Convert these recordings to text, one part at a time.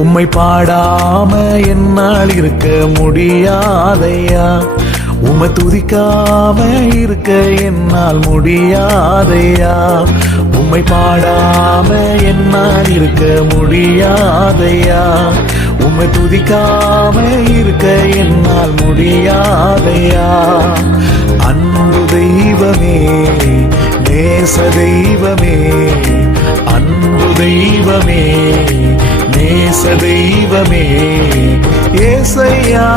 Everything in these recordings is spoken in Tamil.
உம்மை பாடாம என்னால் இருக்க முடியாதையா. உம்மை துதிக்காம இருக்க என்னால் முடியாதையா. உம்மை பாடாம என்னால் இருக்க முடியாதையா. உம்மை துதிக்காம இருக்க என்னால் முடியாதையா. அன்பு தெய்வமே, நேச தெய்வமே, அன்பு தெய்வமே, நேச தெய்வமே, ஏசையா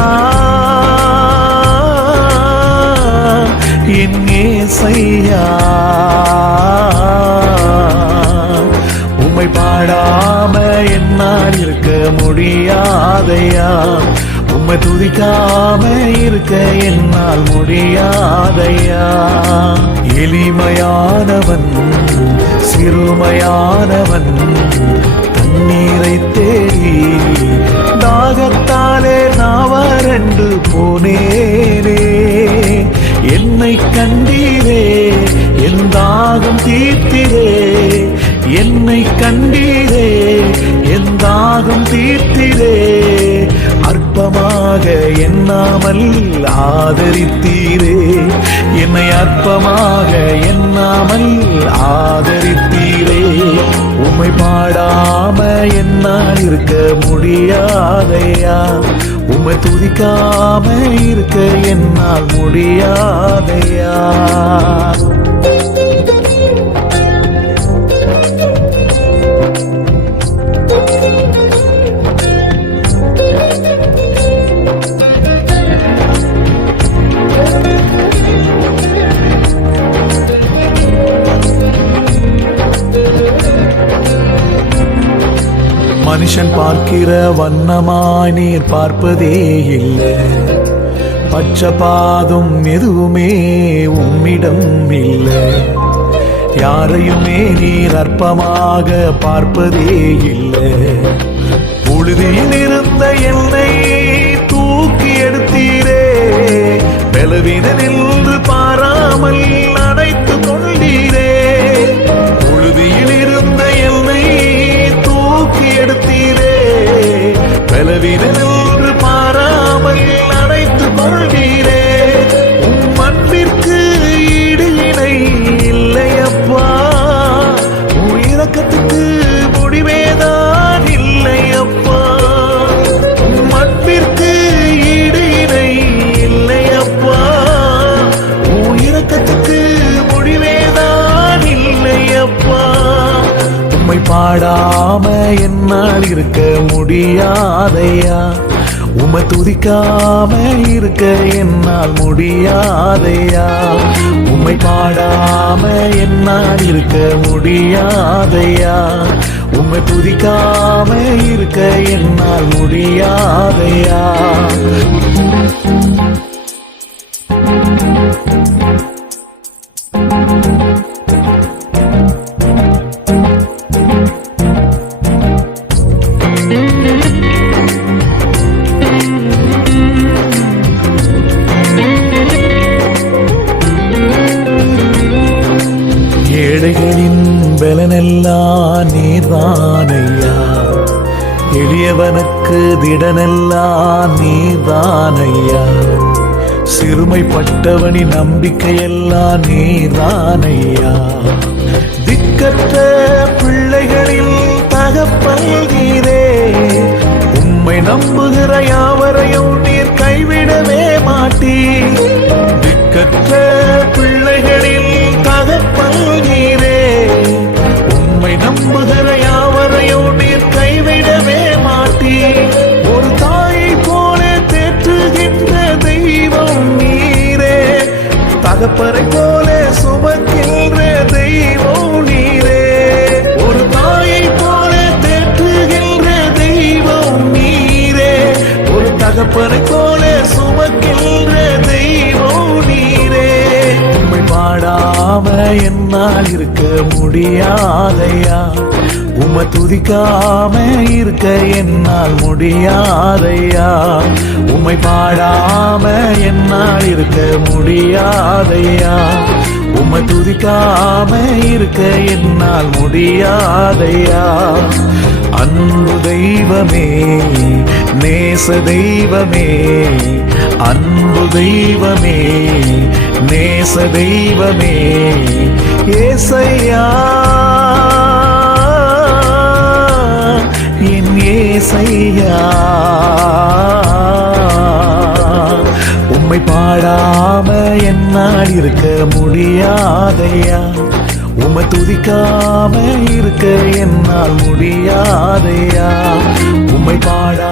என் ஏசையா. உம்மை பாடாம என்னால் இருக்க முடியாதையா. உம்மை துதிக்காம இருக்க என்னால் முடியாதையா. எளிமையானவன் சிறுமையானவன் தண்ணீரை தேடி தாகத்தாலே நாவறண்டு போனேனே. என்னை கண்டீரே, என் தாகம் தீர்த்திரே. என்னை கண்டீரே, என் தாகம் தீர்த்திரே. அற்பமாக எண்ணாமல் ஆதரித்தீரே. என்னை அற்பமாக எண்ணாமல் ஆதரித்தீரே. உம்மை பாடாம என்னால் இருக்க முடியாதையா. உம்மை துதிக்காம இருக்க என்னால் முடியாதையா. மனுஷன் பார்க்கிற வண்ணமாய் நீர் பார்ப்பதே இல்லை. பட்சபாதம் எதுவுமே உம்மிடம் இல்லை. யாரையுமே நீர் அற்பமாக பார்ப்பதே இல்லை. புழுதியில் இருந்த என்னை தூக்கி எடுத்தீரே. பலவீனன் என்று பாராமல் அணைத்து கொண்டீரே. புழுதியில் இருந்த என்னை தூக்கி எடுத்தீரே. பலவீனன் என்று பாராமல் அணைத்து கொள்வீரே. உம் அன்பிற்கு ஈடு இணை இல்லையப்பா. உன் இரக்கத்துக்கு முடிவேதான் இல்லையப்பா. உம் அன்பிற்கு ஈடு இணை இல்லையப்பா. உன் இரக்கத்துக்கு முடிவேதான் இல்லையப்பா. உம்மை பாடாம என்னால் இருக்க முடியாதையா. உம்மை துதிக்காம இருக்க என்னால் முடியாதையா. உம்மை பாடாம என்னால் இருக்க முடியாதையா. உம்மை துதிக்காம இருக்க என்னால் முடியாதையா. ஏழைகளின் பலனெல்லாம் நீர்தானையா. எளியவனுக்கு திடனெல்லாம் நீர்தானையா. சிறுமைப்பட்டவனின் நம்பிக்கையெல்லாம் நீர்தானையா. திக்கற்ற பிள்ளைகளில் தகப்பன் நீரே. உம்மை நம்புகிற யாவரையும் நீர் கைவிடவே மாட்டீர். திக்கற்ற பிள்ளைகளில் தகப்பன் நீரே. உம்மை நம்புகிற யாவரையும் நீர் கைவிடவே மாட்டீர். ஒரு தாயை போல தேற்றுகின்ற தெய்வம் நீரே. தகப்பரை போல சுமக்கின்ற தெய்வம் நீரே. ஒரு தாயை போல தேற்றுகின்ற தெய்வம் நீரே. ஒரு தகப்பரை போல சுமக்கின்ற தெய்வம் நீரே. உம்மை பாடாம என்னால் இருக்க முடியாதையா. உம்மை துதிக்காம இருக்க என்னால் முடியாதையா. உம்மை பாடாம என்னால் இருக்க முடியாதையா. உம்மை துதிக்காம இருக்க என்னால் முடியாதையா. அன்பு தெய்வமே, நேச தெய்வமே, அன்பு தெய்வமே, நேச தெய்வமே, ஏசையா, என் ஏசையா. உம்மை பாடாம என்னால் இருக்க முடியாதையா, உம்மை துதிக்காம இருக்க என்னால் முடியாதையா, உம்மை பாடா